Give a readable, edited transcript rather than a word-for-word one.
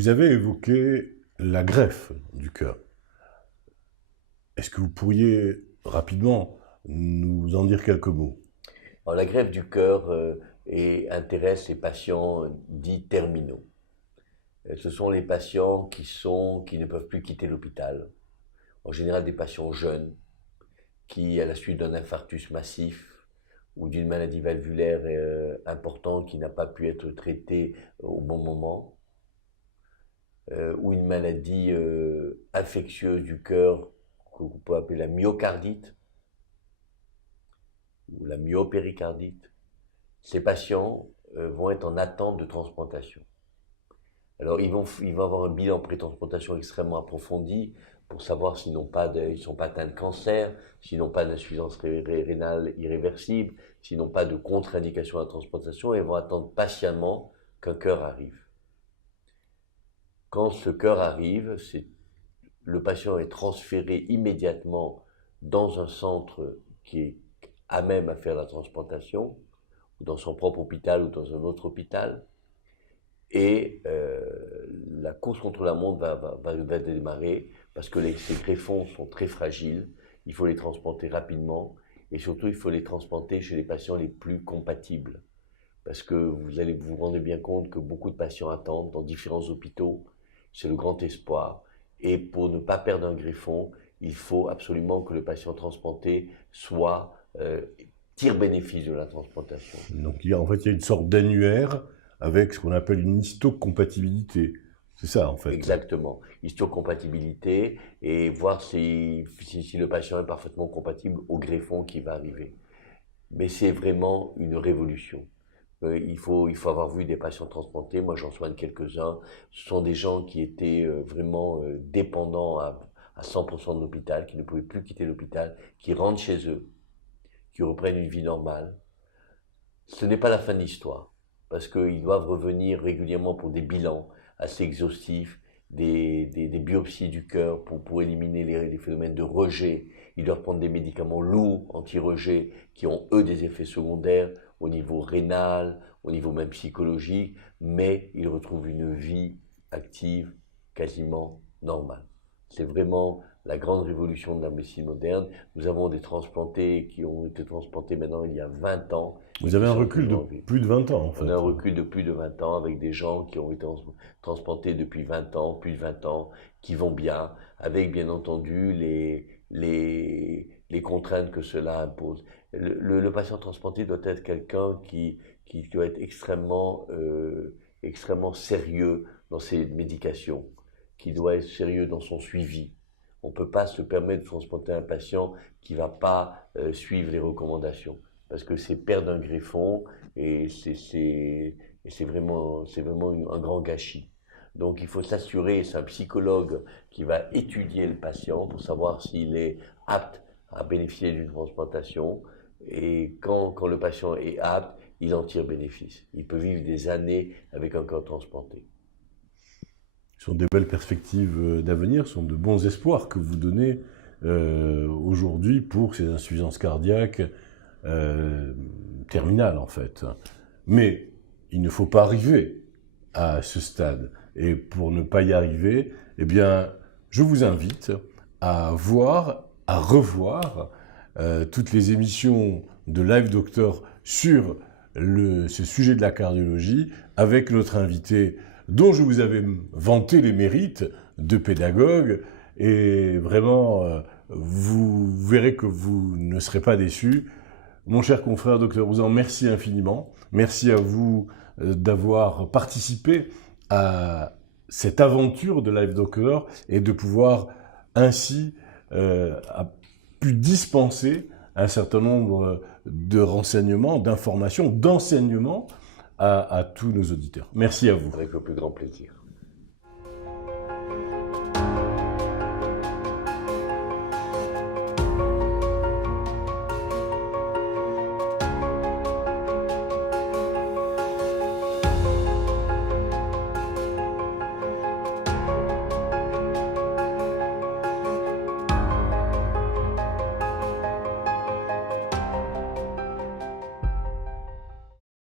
Vous avez évoqué la greffe du cœur. Est-ce que vous pourriez rapidement nous en dire quelques mots? Alors, la greffe du cœur intéresse les patients dits terminaux. Ce sont les patients qui ne peuvent plus quitter l'hôpital. En général, des patients jeunes qui, à la suite d'un infarctus massif ou d'une maladie valvulaire importante qui n'a pas pu être traitée au bon moment, ou une maladie infectieuse du cœur que vous pouvez appeler la myocardite ou la myopéricardite, ces patients vont être en attente de transplantation. Alors ils vont avoir un bilan pré-transplantation extrêmement approfondi pour savoir s'ils ne sont pas atteints de cancer, s'ils n'ont pas d'insuffisance rénale irréversible, s'ils n'ont pas de contre-indication à la transplantation, et vont attendre patiemment qu'un cœur arrive. Quand ce cœur arrive, le patient est transféré immédiatement dans un centre qui est à même à faire la transplantation, ou dans son propre hôpital ou dans un autre hôpital, et la course contre la montre va démarrer parce que ces greffons sont très fragiles, il faut les transplanter rapidement, et surtout il faut les transplanter chez les patients les plus compatibles. Parce que vous allez vous rendre bien compte que beaucoup de patients attendent dans différents hôpitaux, c'est le grand espoir. Et pour ne pas perdre un greffon, il faut absolument que le patient transplanté tire bénéfice de la transplantation. Donc il y a une sorte d'annuaire avec ce qu'on appelle une histocompatibilité. C'est ça en fait. Exactement. Histocompatibilité et voir si le patient est parfaitement compatible au greffon qui va arriver. Mais c'est vraiment une révolution. Il faut avoir vu des patients transplantés. Moi, j'en soigne quelques-uns. Ce sont des gens qui étaient vraiment dépendants à 100% de l'hôpital, qui ne pouvaient plus quitter l'hôpital, qui rentrent chez eux, qui reprennent une vie normale. Ce n'est pas la fin de l'histoire, parce qu'ils doivent revenir régulièrement pour des bilans assez exhaustifs, des biopsies du cœur pour éliminer les phénomènes de rejet. Ils doivent prendre des médicaments lourds, anti-rejet, qui ont eux des effets secondaires au niveau rénal, au niveau même psychologique, mais ils retrouvent une vie active quasiment normale. C'est vraiment la grande révolution de la médecine moderne. Nous avons des transplantés qui ont été transplantés maintenant il y a 20 ans. Vous avez un recul de plus de 20 ans en fait. On a un recul de plus de 20 ans avec des gens qui ont été transplantés depuis 20 ans, plus de 20 ans, qui vont bien, avec bien entendu les contraintes que cela impose. Le patient transplanté doit être quelqu'un qui doit être extrêmement sérieux dans ses médications, qui doit être sérieux dans son suivi. On ne peut pas se permettre de transplanter un patient qui ne va pas suivre les recommandations, parce que c'est perdre un greffon et c'est vraiment un grand gâchis. Donc il faut s'assurer, c'est un psychologue qui va étudier le patient pour savoir s'il est apte à bénéficier d'une transplantation, et quand le patient est apte, il en tire bénéfice. Il peut vivre des années avec un cœur transplanté. Ce sont des belles perspectives d'avenir, ce sont de bons espoirs que vous donnez aujourd'hui pour ces insuffisances cardiaques terminales en fait. Mais il ne faut pas arriver à ce stade. Et pour ne pas y arriver, eh bien, je vous invite à voir, à revoir toutes les émissions de Live Doctor sur ce sujet de la cardiologie avec notre invité dont je vous avais vanté les mérites de pédagogue, et vraiment, vous verrez que vous ne serez pas déçus. Mon cher confrère Dr Ouzan, merci infiniment. Merci à vous d'avoir participé à cette aventure de Live Doctor et de pouvoir ainsi pu dispenser un certain nombre de renseignements, d'informations, d'enseignements à tous nos auditeurs. Merci à vous. Avec le plus grand plaisir.